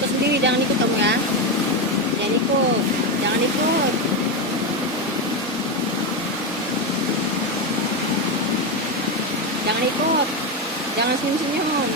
foto sendiri, jangan ikut kamu ya. Jangan ikut, jangan ikut. Jangan ikut. Jangan senyum-senyum.